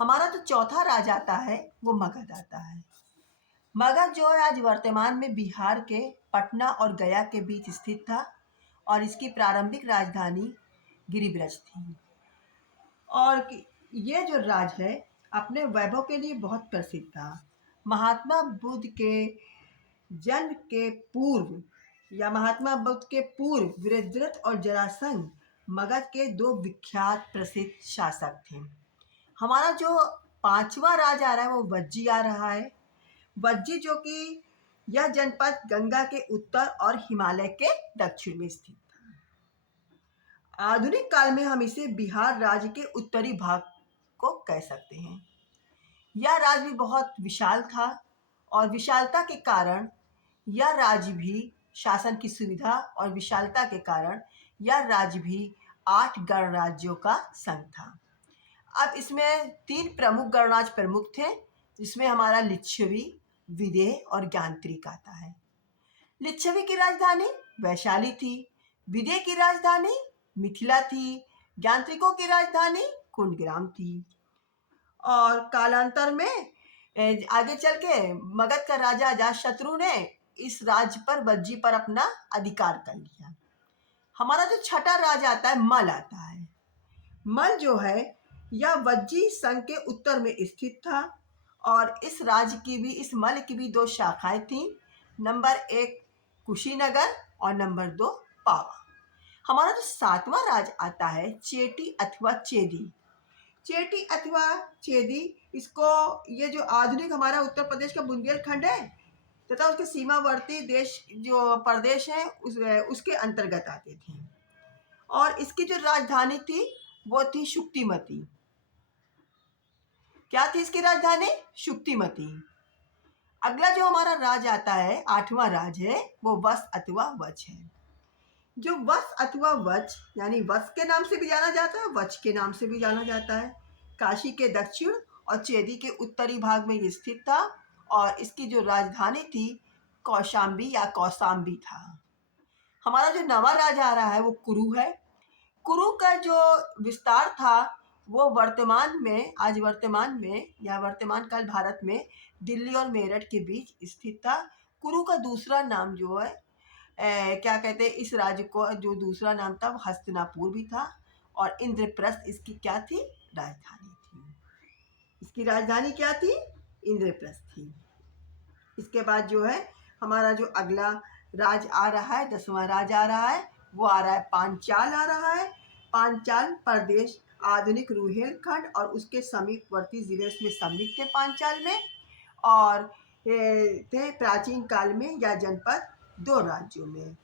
हमारा जो चौथा राज्य आता है वो मगध आता है। मगध जो है आज वर्तमान में बिहार के पटना और गया के बीच स्थित था और इसकी प्रारंभिक राजधानी गिरिब्रज थी। और ये जो राज्य है अपने वैभव के लिए बहुत प्रसिद्ध था। महात्मा बुद्ध के जन्म के पूर्व या महात्मा बुद्ध के पूर्व वीरद्रथ और जरासंध मगध के दो विख्यात प्रसिद्ध शासक थे। हमारा जो पांचवा राज आ रहा है वो वज्जी आ रहा है। वज्जी जो कि यह जनपद गंगा के उत्तर और हिमालय के दक्षिण में स्थित था। आधुनिक काल में हम इसे बिहार राज्य के उत्तरी भाग को कह सकते हैं। यह राज्य भी बहुत विशाल था और विशालता के कारण यह राज्य भी शासन की सुविधा और विशालता के कारण यह राज्य भी 8 गणराज्यों का संघ था। अब इसमें 3 प्रमुख गणराज्य प्रमुख थे, जिसमें हमारा लिच्छवी, विदेह और ज्ञानत्रिक आता है। लिच्छवी की राजधानी वैशाली थी, विदेह की राजधानी मिथिला थी, ज्ञानत्रिकों की राजधानी कुंडग्राम थी। और कालांतर में आगे चल के मगध का राजा अजातशत्रु ने इस राज्य पर वज्जी पर अपना अधिकार कर लिया। हमारा जो छठा राजा आता है मल आता है। मल जो है यह वज्जी संघ के उत्तर में स्थित था और इस राज्य की भी इस मल की भी 2 शाखाएं थीं। नंबर 1 कुशीनगर और नंबर 2 पावा। हमारा जो 7वां राज आता है चेटी अथवा चेदी। चेटी अथवा चेदी, इसको ये जो आधुनिक हमारा उत्तर प्रदेश का बुंदेलखंड है तथा उसके सीमावर्ती देश जो प्रदेश है उसके अंतर्गत आते थे। और इसकी जो राजधानी थी वो थी शुक्तिमती। क्या थी इसकी राजधानी? शुक्तिमती। अगला जो हमारा राज आता है 8वां राज है वो वश अथवा वच है। जो वश अथवा वच यानी वश के नाम से भी जाना जाता है, वच के नाम से भी जाना जाता है, काशी के दक्षिण और चेदी के उत्तरी भाग में ये स्थित था और इसकी जो राजधानी थी कौशाम्बी या कौसाम्बी था। हमारा जो नवा राजा आ रहा है वो कुरु है। कुरु का जो विस्तार था वो वर्तमान में या वर्तमान काल भारत में दिल्ली और मेरठ के बीच स्थित था। कुरु का दूसरा नाम जो है क्या कहते हैं, इस राज्य को जो दूसरा नाम था वो हस्तिनापुर भी था और इंद्रप्रस्थ इसकी क्या थी? राजधानी थी। इसकी राजधानी क्या थी? इंद्रप्रस्थ थी। इसके बाद जो है हमारा जो अगला राज आ रहा है 10वां राज आ रहा है वो आ रहा है पांचाल आ रहा है। पांचाल प्रदेश आधुनिक रुहेलखंड और उसके समीपवर्ती जिले उसमें सम्मिलित थे पांचाल में और थे प्राचीन काल में यह जनपद 2 राज्यों में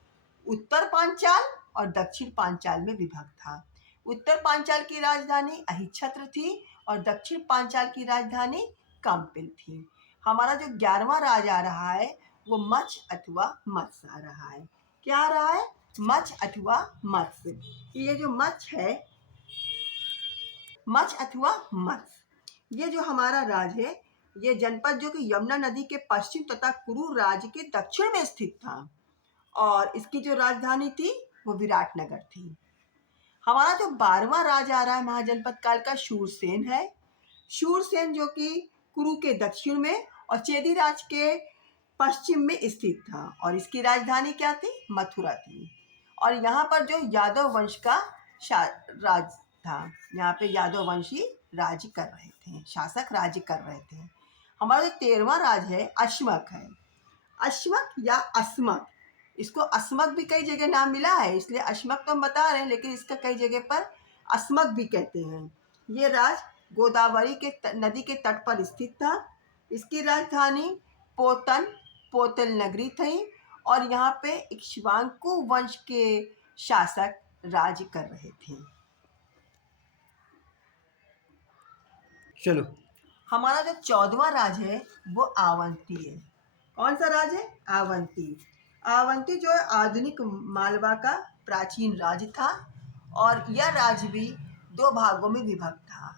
उत्तर पांचाल और दक्षिण पांचाल में विभक्त था। उत्तर पांचाल की राजधानी अहिच्छत्र थी और दक्षिण पांचाल की राजधानी काम्पिल थी। हमारा जो 11वां राज आ रहा है वो मच्छ अथवा मत्स्य आ रहा है। क्या आ रहा है? मच्छ अथवा मत्स्य। ये जो मच्छ है, मच्छ अथवा मत्स्य, ये जो हमारा राज है ये जनपद जो कि यमुना नदी के पश्चिम तथा कुरु राज्य के दक्षिण में स्थित था और इसकी जो राजधानी थी वो विराटनगर थी। हमारा जो 12वां राज आ रहा है महाजनपद काल का शूरसेन है। शूरसेन जो कि कुरु के दक्षिण में और चेदी राज के पश्चिम में स्थित था और इसकी राजधानी क्या थी? मथुरा थी। और यहाँ पर जो यादव वंश का राज था, यहाँ पे यादव वंशी राज्य कर रहे थे, शासक राज्य कर रहे थे। हमारा जो 13वां राज है अश्मक है। अश्मक या अस्मक, इसको अस्मक भी कई जगह नाम मिला है, इसलिए अश्मक तो हम बता रहे हैं लेकिन इसका कई जगह पर अस्मक भी कहते हैं। ये राज गोदावरी के नदी के तट पर स्थित था। इसकी राजधानी पोतल नगरी थी और यहाँ पे इक्ष्वाकु वंश के शासक राज्य कर रहे थे। चलो, हमारा जो 14वां राज है वो आवंती है। कौन सा राज है? आवंती। आवंती जो है आधुनिक मालवा का प्राचीन राज्य था और यह राज्य भी 2 भागों में विभक्त था,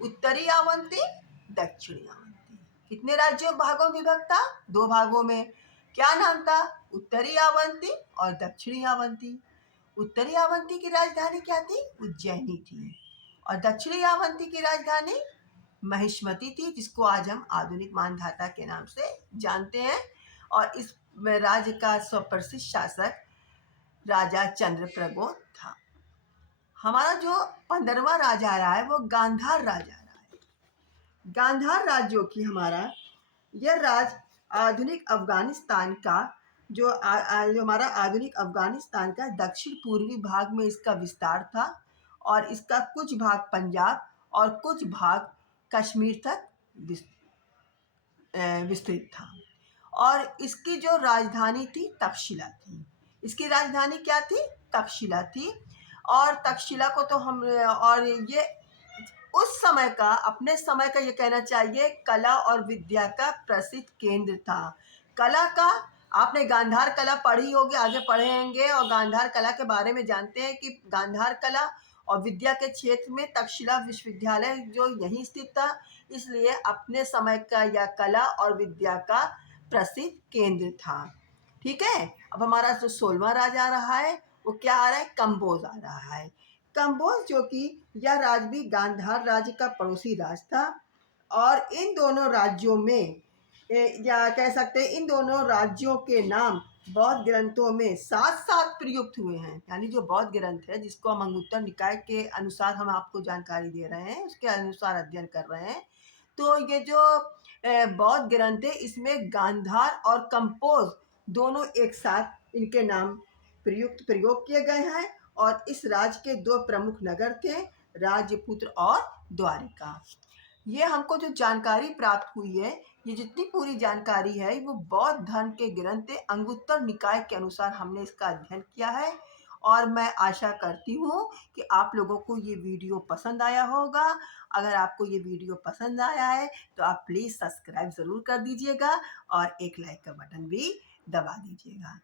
उत्तरी आवंती, दक्षिणी आवंती। कितने राज्यों भागों में विभक्त था? 2 भागों में। क्या नाम था? उत्तरी आवंती और दक्षिणी आवंती। उत्तरी आवंती की राजधानी क्या थी? उज्जैनी थी और दक्षिणी आवंती की राजधानी महिष्मति थी, जिसको आज हम आधुनिक मानधाता के नाम से जानते हैं। और इस राज्य का सुप्रसिद्ध शासक राजा चंद्रप्रभो था। हमारा जो 15वां राजा रहा है वो गांधार राजा रहा है। गांधार राज्य की हमारा यह राज्य आधुनिक अफगानिस्तान का जो हमारा आधुनिक अफगानिस्तान का दक्षिण पूर्वी भाग में इसका विस्तार था, और इसका कुछ भाग पंजाब और कुछ भाग कश्मीर तक विस्तृत था। और इसकी जो राजधानी थी तक्षशिला थी। इसकी राजधानी क्या थी? तक्षशिला थी। और तक्षशिला को तो हम और ये उस समय का, अपने समय का, ये कहना चाहिए कला और विद्या का प्रसिद्ध केंद्र था। कला का आपने गांधार कला पढ़ी होगी, आगे पढ़ेंगे, और गांधार कला के बारे में जानते हैं कि गांधार कला और विद्या के क्षेत्र में तक्षशिला विश्वविद्यालय जो यहीं स्थित था, इसलिए अपने समय का यह कला और विद्या का प्रसिद्ध केंद्र था। ठीक है। अब हमारा जो 16वां राजा रहा है वो क्या आ रहा है? कंबोज आ रहा है। कंबोज जो कि यह राज्य भी गांधार राज्य का पड़ोसी राज्य था। और इन दोनों राज्यों में या कह सकते हैं इन दोनों राज्यों के नाम बौद्ध ग्रंथों में साथ साथ प्रयुक्त हुए हैं। यानी जो बौद्ध ग्रंथ है, जिसको हम अंगुत्तर निकाय के अनुसार हम आपको जानकारी दे रहे हैं, उसके अनुसार अध्ययन कर रहे हैं, तो ये जो बौद्ध ग्रंथ है इसमें गांधार और कंपोज दोनों एक साथ इनके नाम प्रयोग किए गए हैं। और इस राज्य के दो प्रमुख नगर थे, राजपुत्र और द्वारिका। ये हमको जो जानकारी प्राप्त हुई है, ये जितनी पूरी जानकारी है वो बौद्ध धर्म के ग्रंथ अंगुत्तर निकाय के अनुसार हमने इसका अध्ययन किया है। और मैं आशा करती हूँ कि आप लोगों को ये वीडियो पसंद आया होगा। अगर आपको ये वीडियो पसंद आया है तो आप प्लीज़ सब्सक्राइब ज़रूर कर दीजिएगा और एक लाइक का बटन भी दबा दीजिएगा।